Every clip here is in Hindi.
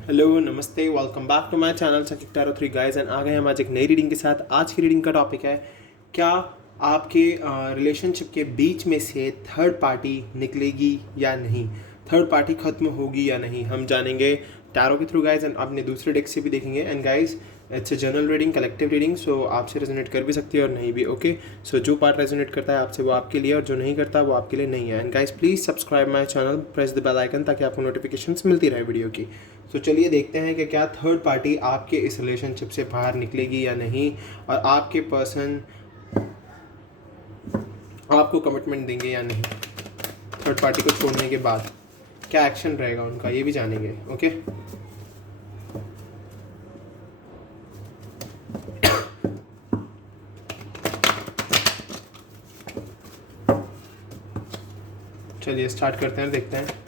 हेलो नमस्ते, welcome back to my channel सकिक टैरो 3 गाइस। एंड आ गए हम आज एक नई रीडिंग के साथ। आज की रीडिंग का टॉपिक है, क्या आपके रिलेशनशिप के बीच में से थर्ड पार्टी निकलेगी या नहीं, थर्ड पार्टी ख़त्म होगी या नहीं, हम जानेंगे टैरो के थ्रू गाइस। एंड अपने दूसरे डेक से भी देखेंगे। And guys, it's a general reading, collective reading, so आपसे रेजोनेट कर भी सकती है और नहीं भी। ओके, सो जो पार्ट रेजोनेट करता है आपसे वो आपके लिए, और जो नहीं करता वो आपके लिए नहीं है। And guys please subscribe my channel, press the bell icon ताकि आपको नोटिफिकेशंस मिलती रहे वीडियो की। तो चलिए देखते हैं कि क्या थर्ड पार्टी आपके इस रिलेशनशिप से बाहर निकलेगी या नहीं, और आपके पर्सन आपको कमिटमेंट देंगे या नहीं। थर्ड पार्टी को छोड़ने के बाद क्या एक्शन रहेगा उनका, ये भी जानेंगे। ओके, चलिए स्टार्ट करते हैं, देखते हैं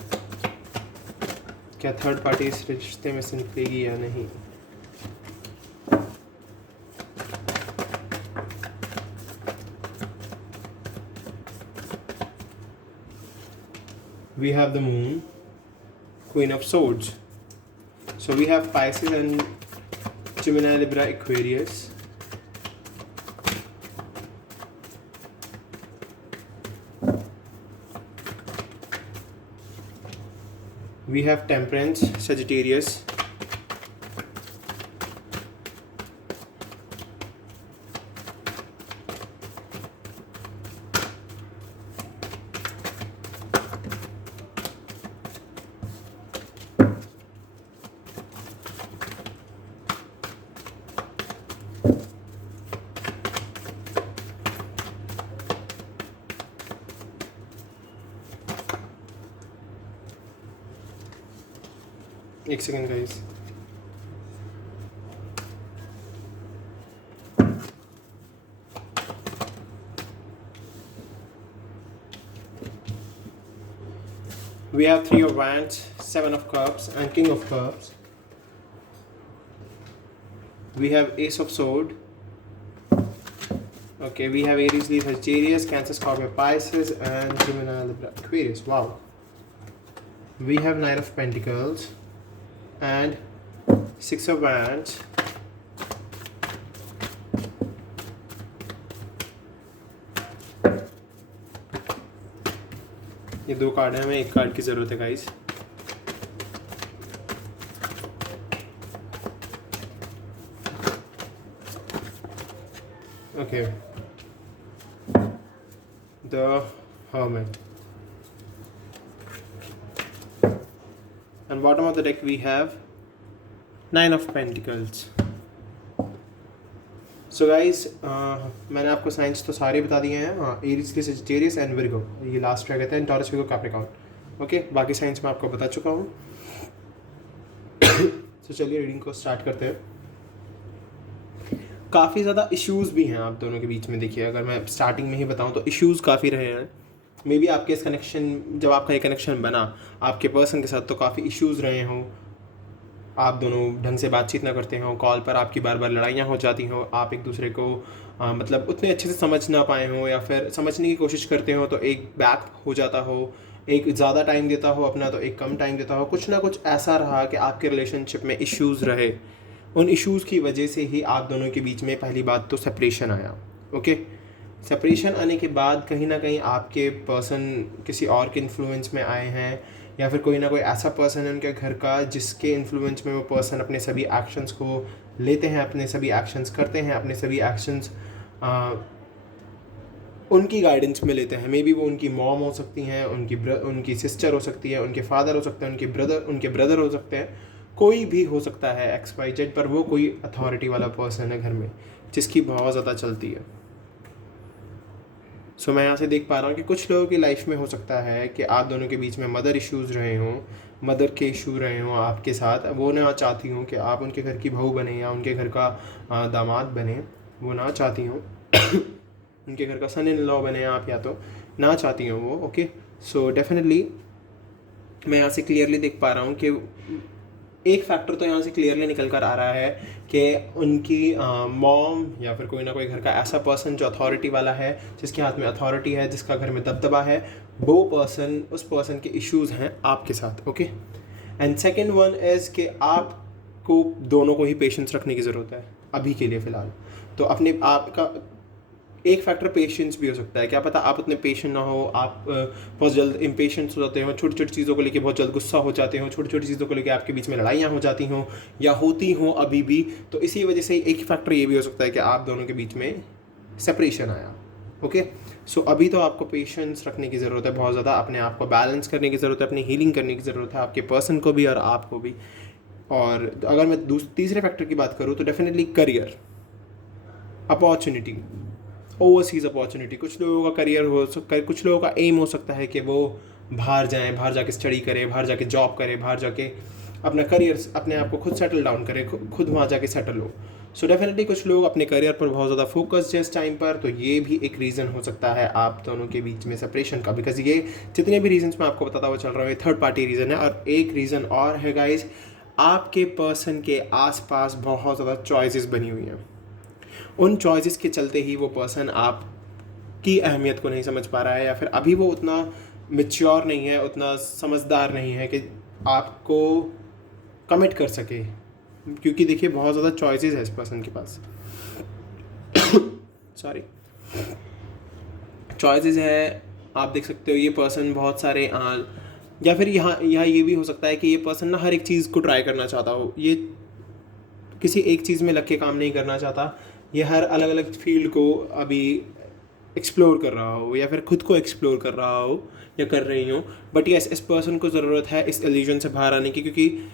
क्या थर्ड पार्टी इस रिश्ते में से निकलेगी या नहीं। We have the moon, Queen of Swords. So we have Pisces and Gemini, Libra, Aquarius. We have Temperance, Sagittarius. एक second guys, we have Three of Wands, Seven of Cups, and King of Cups. We have Ace of Sword. Okay, we have Aries, Leo, Sagittarius, Cancer, Scorpio, Pisces, and Gemini, Libra, Aquarius. Wow. We have Nine of Pentacles and Six of Wands. ये दो कार्ड हैं, हमें एक कार्ड की ज़रूरत है guys. Okay, the Hermit. And bottom of the deck we have Nine of Pentacles. So guys, मैंने आपको साइंस तो सारे बता दिए हैं। हाँ, एरीज की, सेजिटेरियस एंड विर्गो, ये लास्ट रह गए थे, टॉरस, विर्गो, कैप्रिकॉर्न। ओके, बाकी साइंस मैं आपको बता चुका हूँ। तो चलिए रीडिंग को स्टार्ट करते हैं। काफ़ी ज़्यादा इश्यूज़ भी हैं आप दोनों के बीच में। देखिए, अगर मैं स्टार्टिंग में ही बताऊँ तो इश्यूज़ काफ़ी रहे हैं। मे बी आपके इस कनेक्शन, जब आपका ये कनेक्शन बना आपके पर्सन के साथ, तो काफ़ी इश्यूज़ रहे हों। आप दोनों ढंग से बातचीत ना करते हो, कॉल पर आपकी बार बार लड़ाइयाँ हो जाती हो, आप एक दूसरे को मतलब उतने अच्छे से समझ ना पाए हो, या फिर समझने की कोशिश करते हो तो एक बैक हो जाता हो, एक ज़्यादा टाइम देता हो अपना तो एक कम टाइम देता हो। कुछ ना कुछ ऐसा रहा कि आपके रिलेशनशिप में इश्यूज़ रहे। उन इश्यूज़ की वजह से ही आप दोनों के बीच में पहली बात तो सेपरेशन आया। ओके, सेपरेशन आने के बाद कहीं ना कहीं आपके पर्सन किसी और के इन्फ्लुएंस में आए हैं, या फिर कोई ना कोई ऐसा पर्सन है उनके घर का जिसके इन्फ्लुएंस में वो पर्सन अपने सभी एक्शंस को लेते हैं, अपने सभी एक्शंस करते हैं, अपने सभी एक्शंस उनकी गाइडेंस में लेते हैं। मे बी वो उनकी मॉम हो सकती हैं, उनकी सिस्टर हो सकती है, उनके फादर हो सकते हैं, उनके ब्रदर हो सकते हैं, कोई भी हो सकता है XYZ, पर वो कोई अथॉरिटी वाला पर्सन है घर में जिसकी बहुत ज़्यादा चलती है। सो मैं यहाँ से देख पा रहा हूँ कि कुछ लोगों की लाइफ में हो सकता है कि आप दोनों के बीच में मदर इश्यूज़ रहे हों, मदर के इशू रहे हों आपके साथ। वो ना चाहती हूँ कि आप उनके घर की बहू बने या उनके घर का दामाद बने, वो ना चाहती हूँ। उनके घर का सन इन लॉ बने आप, या तो ना चाहती हूँ वो। ओके, सो डेफिनेटली मैं यहाँ से क्लियरली देख पा रहा हूँ कि एक फैक्टर तो यहाँ से क्लियरली निकल कर आ रहा है कि उनकी मॉम या फिर कोई ना कोई घर का ऐसा पर्सन जो अथॉरिटी वाला है, जिसके हाथ में अथॉरिटी है, जिसका घर में दबदबा है, वो पर्सन, उस पर्सन के इश्यूज़ हैं आपके साथ। Okay, and second one is कि आपको दोनों को ही पेशेंस रखने की ज़रूरत है अभी के लिए फ़िलहाल। तो अपने आप का एक फैक्टर पेशेंस भी हो सकता है, क्या पता आप उतने पेशेंट ना हो, आप बहुत जल्द इम्पेशेंस हो जाते हो, छोटी छोटी चीज़ों को लेके बहुत जल्द गुस्सा हो जाते हो, छोटी छोटी चीज़ों को लेके आपके बीच में लड़ाइयाँ हो जाती हों या होती हों अभी भी। तो इसी वजह से एक फैक्टर ये भी हो सकता है कि आप दोनों के बीच में सेपरेशन आया। ओके, सो अभी तो आपको पेशेंस रखने की ज़रूरत है बहुत ज़्यादा, अपने आप को बैलेंस करने की ज़रूरत है, अपनी हीलिंग करने की ज़रूरत है, आपके पर्सन को भी और आपको भी। और अगर मैं तीसरे फैक्टर की बात करूँ तो definitely career opportunity, overseas opportunity. कुछ लोगों का करियर हो सकता है, कुछ लोगों का एम हो सकता है कि वो बाहर जाएं, बाहर जाके स्टडी करें, बाहर जाके जॉब करें, बाहर जाके अपना करियर, अपने आप को खुद सेटल डाउन करें, खुद वहाँ जाके सेटल हो। सो डेफिनेटली कुछ लोग अपने करियर पर बहुत ज़्यादा फोकस्ड है इस टाइम पर, तो ये भी एक रीज़न हो सकता है आप दोनों के बीच में सेपरेशन का। बिकॉज ये जितने भी रीजंस मैं आपको बताता हुआ चल रहा हूँ ये थर्ड पार्टी रीज़न है। और एक रीज़न और है गाइज, आपके पर्सन के आसपास बहुत ज़्यादा चॉइसेस बनी हुई हैं। उन चॉइसेस के चलते ही वो पर्सन आपकी अहमियत को नहीं समझ पा रहा है, या फिर अभी वो उतना मैच्योर नहीं है, उतना समझदार नहीं है कि आपको कमिट कर सके। क्योंकि देखिए बहुत ज़्यादा चॉइसेस है इस पर्सन के पास सॉरी, चॉइसेस है। आप देख सकते हो ये पर्सन बहुत सारे या फिर यहाँ ये भी हो सकता है कि ये पर्सन ना हर एक चीज़ को ट्राई करना चाहता हो, ये किसी एक चीज़ में लग के काम नहीं करना चाहता, ये हर अलग अलग फील्ड को अभी एक्सप्लोर कर रहा हो या फिर खुद को एक्सप्लोर कर रहा हो या कर रही हो। बट यस, इस पर्सन को ज़रूरत है इस इल्यूजन से बाहर आने की, क्योंकि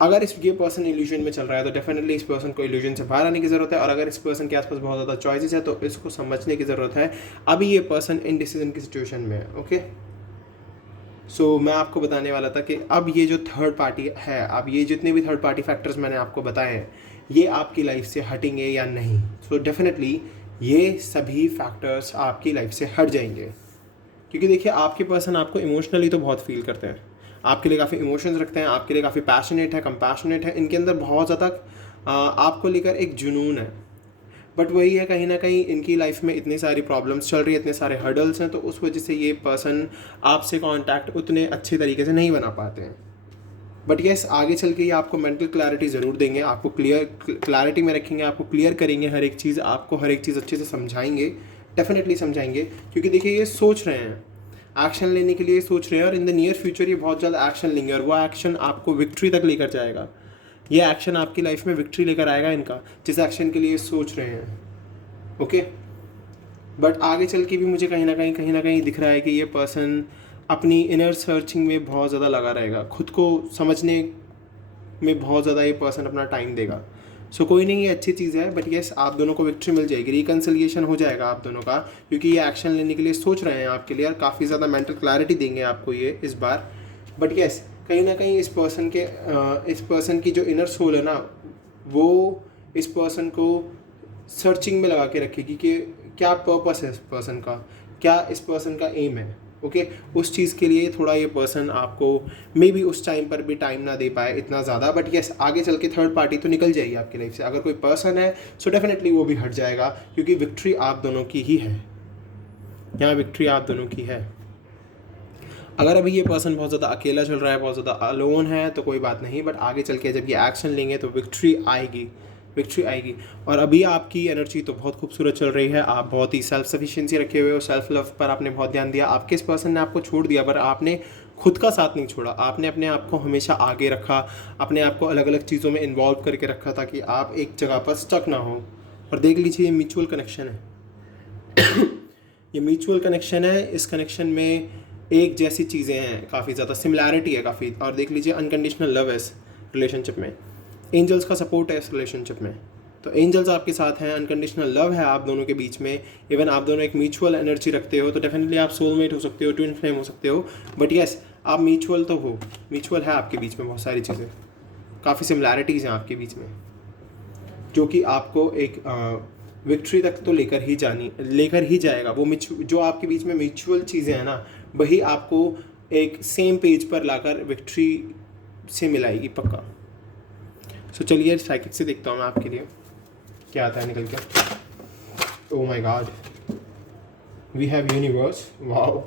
अगर ये पर्सन इल्यूजन में चल रहा है तो डेफिनेटली इस पर्सन को इल्यूजन से बाहर आने की ज़रूरत है। और अगर इस पर्सन के आसपास बहुत ज़्यादा चॉइसेस है तो इसको समझने की ज़रूरत है। अभी ये पर्सन इनडिसीजन की सिचुएशन में है। ओके, सो मैं आपको बताने वाला था कि अब ये जो थर्ड पार्टी है, अब ये जितने भी थर्ड पार्टी फैक्टर्स मैंने आपको बताए हैं ये आपकी लाइफ से हटेंगे या नहीं। सो डेफिनेटली ये सभी फैक्टर्स आपकी लाइफ से हट जाएंगे, क्योंकि देखिए आपके पर्सन आपको इमोशनली तो बहुत फील करते हैं, आपके लिए काफ़ी इमोशंस रखते हैं, आपके लिए काफ़ी पैशनेट है, कंपैशनेट है, इनके अंदर बहुत ज़्यादा आपको लेकर एक जुनून है। बट वही है, कहीं ना कहीं इनकी लाइफ में इतनी सारी प्रॉब्लम्स चल रही है, इतने सारे हर्डल्स हैं, तो उस वजह से ये पर्सन आपसे कांटेक्ट उतने अच्छे तरीके से नहीं बना पाते हैं। बट यस, आगे चल के ये आपको मेंटल क्लैरिटी ज़रूर देंगे, आपको क्लैरिटी में रखेंगे, आपको क्लियर करेंगे हर एक चीज़, आपको हर एक चीज़ अच्छे से समझाएंगे, डेफिनेटली समझाएंगे। क्योंकि देखिए ये सोच रहे हैं, एक्शन लेने के लिए सोच रहे हैं, और इन द नियर फ्यूचर ये बहुत जल्द एक्शन लेंगे, और वो एक्शन आपको विक्ट्री तक लेकर जाएगा। ये एक्शन आपकी लाइफ में विक्ट्री लेकर आएगा इनका, जिस एक्शन के लिए सोच रहे हैं। ओके, बट आगे चल के भी मुझे कहीं ना कहीं दिख रहा है कि ये पर्सन अपनी इनर सर्चिंग में बहुत ज़्यादा लगा रहेगा, खुद को समझने में बहुत ज़्यादा ये पर्सन अपना टाइम देगा। सो कोई नहीं, ये अच्छी चीज़ है। बट येस, आप दोनों को विक्ट्री मिल जाएगी, रिकन्सिलिएशन हो जाएगा आप दोनों का, क्योंकि ये एक्शन लेने के लिए सोच रहे हैं आपके लिए, और काफ़ी ज़्यादा मेंटल क्लैरिटी देंगे आपको ये इस बार। बट येस, कहीं ना कहीं इस पर्सन की जो इनर सोल है ना, वो इस पर्सन को सर्चिंग में लगा के रखेगी कि क्या पर्पस है इस पर्सन का, क्या इस पर्सन का एम है। ओके, उस चीज़ के लिए थोड़ा ये पर्सन आपको मे बी उस टाइम पर भी टाइम ना दे पाए इतना ज़्यादा। बट येस, आगे चल के थर्ड पार्टी तो निकल जाएगी आपकी लाइफ से। अगर कोई पर्सन है सो डेफिनेटली वो भी हट जाएगा, क्योंकि विक्ट्री आप दोनों की ही है, यहाँ विक्ट्री आप दोनों की है। अगर अभी ये पर्सन बहुत ज़्यादा अकेला चल रहा है, बहुत ज़्यादा अलोन है, तो कोई बात नहीं, बट आगे चल के जब ये एक्शन लेंगे तो विक्ट्री आएगी। और अभी आपकी एनर्जी तो बहुत खूबसूरत चल रही है, आप बहुत ही सेल्फ सफिशिएंसी रखे हुए हो, सेल्फ लव पर आपने बहुत ध्यान दिया। आपके इस पर्सन ने आपको छोड़ दिया, पर आपने खुद का साथ नहीं छोड़ा, आपने अपने आप को हमेशा आगे रखा, अपने आप को अलग अलग चीज़ों में इन्वॉल्व करके रखा ताकि आप एक जगह पर स्टक ना हो। और देख लीजिए, ये म्यूचुअल कनेक्शन है ये म्यूचुअल कनेक्शन है, इस कनेक्शन में एक जैसी चीज़ें हैं, काफ़ी ज़्यादा सिमिलैरिटी है काफ़ी। और देख लीजिए, अनकंडीशनल लव है इस रिलेशनशिप में, एंजल्स का सपोर्ट है इस रिलेशनशिप में, तो एंजल्स आपके साथ हैं, अनकंडीशनल लव है आप दोनों के बीच में। इवन आप दोनों एक म्यूचुअल एनर्जी रखते हो, तो डेफिनेटली आप सोलमेट हो सकते हो, ट्विन फ्लेम हो सकते हो। बट येस, आप म्यूचुअल तो हो, म्यूचुअल है आपके बीच में बहुत सारी चीज़ें, काफ़ी सिमिलैरिटीज़ हैं आपके बीच में, जो कि आपको एक विक्ट्री तक तो लेकर ही जाएगा। वो जो आपके बीच में म्यूचुअल चीज़ें हैं ना, वही आपको एक सेम पेज पर लाकर विक्ट्री से मिलाएगी पक्का। सो चलिए साइकिक से देखता हूँ मैं आपके लिए क्या आता है निकल के। Oh my God, we have universe, wow.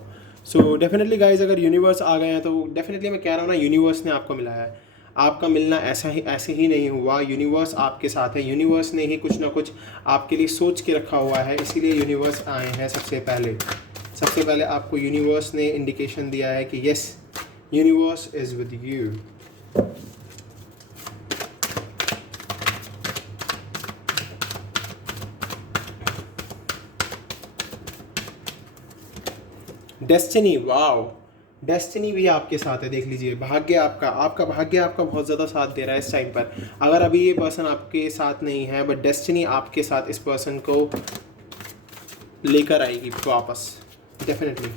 So definitely guys अगर यूनिवर्स आ गए हैं तो डेफिनेटली मैं कह रहा हूँ ना, यूनिवर्स ने आपको मिलाया है। आपका मिलना ऐसे ही नहीं हुआ, यूनिवर्स आपके साथ है। यूनिवर्स ने ही कुछ ना कुछ आपके लिए सोच के रखा हुआ है, इसीलिए यूनिवर्स आए हैं। सबसे पहले आपको यूनिवर्स ने इंडिकेशन दिया है कि yes, universe is with you. Destiny, wow, destiny भी आपके साथ है। देख लीजिए, भाग्य आपका भाग्य आपका बहुत ज़्यादा साथ दे रहा है इस टाइम पर। अगर अभी ये पर्सन आपके साथ नहीं है, बट डेस्टिनी आपके साथ इस पर्सन को लेकर आएगी वापस, definitely.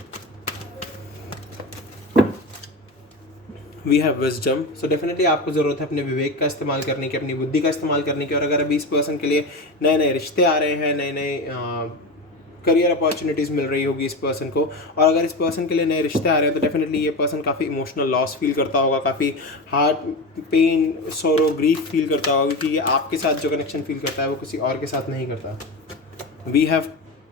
We have wisdom, so definitely आपको ज़रूरत है अपने विवेक का इस्तेमाल करने की, अपनी बुद्धि का इस्तेमाल करने की। और अगर अभी इस पर्सन के लिए नए नए रिश्ते आ रहे हैं, नए नए करियर अपॉर्चुनिटीज़ मिल रही होगी इस पर्सन को, और अगर इस पर्सन के लिए नए रिश्ते आ रहे हैं तो डेफिनेटली ये पर्सन काफ़ी इमोशनल लॉस फील करता होगा, काफ़ी हार्ट पेन, सोरो, ग्रीफ फील करता होगा, क्योंकि ये आपके साथ जो कनेक्शन फील करता है वो किसी और के साथ नहीं करता। We have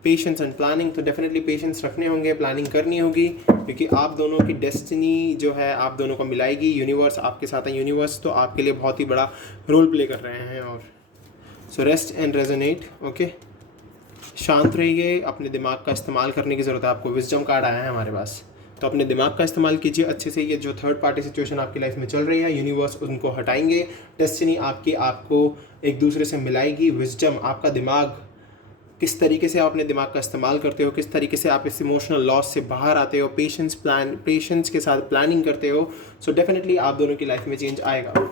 patience and planning, तो डेफिनेटली पेशेंस रखने होंगे, प्लानिंग करनी होगी, क्योंकि आप दोनों की डेस्टिनी जो है आप दोनों को मिलाएगी। यूनिवर्स आपके साथ है, यूनिवर्स तो आपके लिए बहुत ही बड़ा रोल प्ले कर रहे हैं। और so rest and resonate, okay, शांत रहिए, अपने दिमाग का इस्तेमाल करने की ज़रूरत है आपको। विजडम कार्ड आया है हमारे पास, तो अपने दिमाग का इस्तेमाल कीजिए अच्छे से। ये जो थर्ड पार्टी सिचुएशन आपकी लाइफ में चल रही है, यूनिवर्स उनको हटाएंगे, डेस्टिनी आपको एक दूसरे से मिलाएगी। विजडम, आपका दिमाग, किस तरीके से आप अपने दिमाग का इस्तेमाल करते हो, किस तरीके से आप इस इमोशनल लॉस से बाहर आते हो, पेशेंस के साथ प्लानिंग करते हो। सो डेफिनेटली आप दोनों की लाइफ में चेंज आएगा।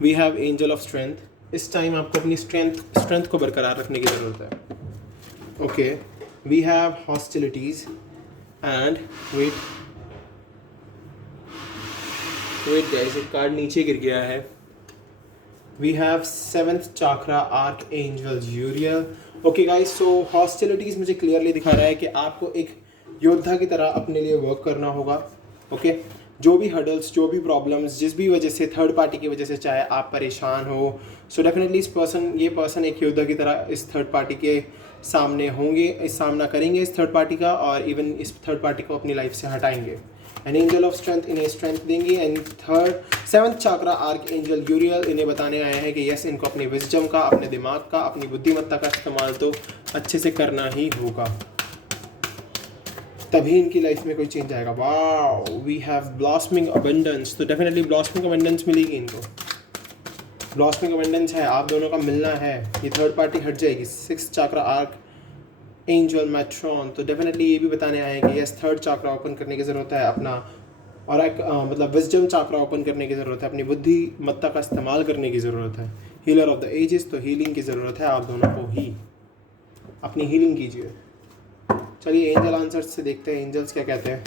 We have angel of strength, इस टाइम आपको अपनी स्ट्रेंथ को बरकरार रखने की ज़रूरत है। Okay, we have hostilities and wait guys, एक कार्ड नीचे गिर गया है। We have 7th chakra archangel Uriel. Okay guys, so hostilities मुझे क्लियरली दिखा रहा है कि आपको एक योद्धा की तरह अपने लिए वर्क करना होगा। ओके, जो भी हर्डल्स, जो भी प्रॉब्लम्स, जिस भी वजह से, थर्ड पार्टी की वजह से चाहे आप परेशान हो, सो डेफिनेटली ये पर्सन एक योद्धा की तरह इस थर्ड पार्टी के सामने होंगे, इस सामना करेंगे इस थर्ड पार्टी का, और इवन इस थर्ड पार्टी को अपनी लाइफ से हटाएंगे। एन एंजल ऑफ स्ट्रेंथ इन्हें स्ट्रेंथ देंगे। And 7th chakra archangel Uriel इन्हें बताने आए हैं कि यस, इनको अपनी विजडम का, अपने दिमाग का, अपनी बुद्धिमत्ता का इस्तेमाल तो अच्छे से करना ही होगा, तभी इनकी लाइफ में कोई चेंज आएगा। Wow, we have blossoming abundance, तो डेफिनेटली ब्लॉसमिंग अबंडेंस मिलेगी इनको। ब्लॉसमिंग अबंडेंस है, आप दोनों का मिलना है, ये थर्ड पार्टी हट जाएगी। 6th chakra arc angel matron, तो डेफिनेटली ये भी बताने आए हैं कि यस, थर्ड चाक्रा ओपन करने की ज़रूरत है अपना, और एक मतलब विजडम चाक्रा ओपन करने की ज़रूरत है, अपनी बुद्धिमत्ता का इस्तेमाल करने की ज़रूरत है। हीलर ऑफ द एजेस, तो हीलिंग की ज़रूरत है आप दोनों को ही, अपनी हीलिंग कीजिए। चलिए एंजल आंसर्स से देखते हैं एंजल्स क्या कहते हैं।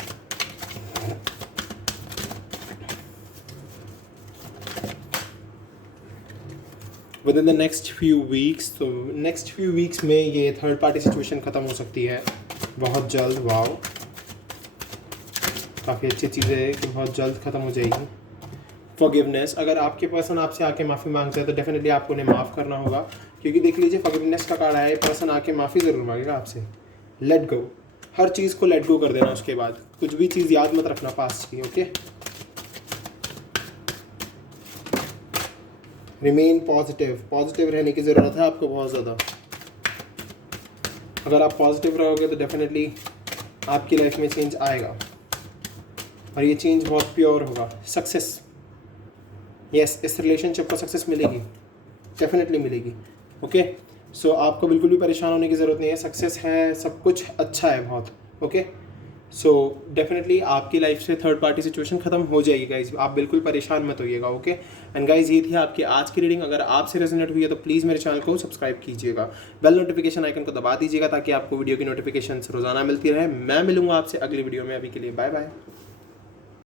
With in the next few weeks, तो नेक्स्ट फ्यू वीक्स में ये थर्ड पार्टी सिचुएशन ख़त्म हो सकती है बहुत जल्द। वाओ, काफ़ी अच्छी चीज़ है कि बहुत जल्द ख़त्म हो जाएगी। फॉरगिवनेस, अगर आपके पर्सन आपसे आके माफ़ी मांगते हैं तो डेफिनेटली आपको उन्हें माफ़ करना होगा, क्योंकि देख लीजिए फॉरगिवनेस का कार्ड आया है, पर्सन आके माफ़ी ज़रूर मांगेगा आपसे। लेट गो, हर चीज़ को लेट गो कर देना, उसके बाद कुछ भी चीज़ याद मत रखना पास्ट की। ओके, रिमेन पॉजिटिव रहने की ज़रूरत है आपको बहुत ज़्यादा। अगर आप पॉजिटिव रहोगे तो डेफिनेटली आपकी लाइफ में चेंज आएगा, और ये चेंज बहुत प्योर होगा। सक्सेस, यस, इस रिलेशनशिप को सक्सेस मिलेगी, डेफिनेटली मिलेगी। ओके, सो आपको बिल्कुल भी परेशान होने की ज़रूरत नहीं है, सक्सेस है, सब कुछ अच्छा है बहुत। ओके, सो डेफिनेटली आपकी लाइफ से थर्ड पार्टी सिचुएशन खत्म हो जाएगी गाइज, आप बिल्कुल परेशान मत होइएगा। ओके, एंड गाइज ये थी आपकी आज की रीडिंग। अगर आपसे रेजोनेट हुई है तो प्लीज़ मेरे चैनल को सब्सक्राइब कीजिएगा, बेल नोटिफिकेशन आइकन को दबा दीजिएगा, ताकि आपको वीडियो की नोटिफिकेशन रोज़ाना मिलती रहे। मैं मिलूंगा आपसे अगली वीडियो में, अभी के लिए बाय बाय।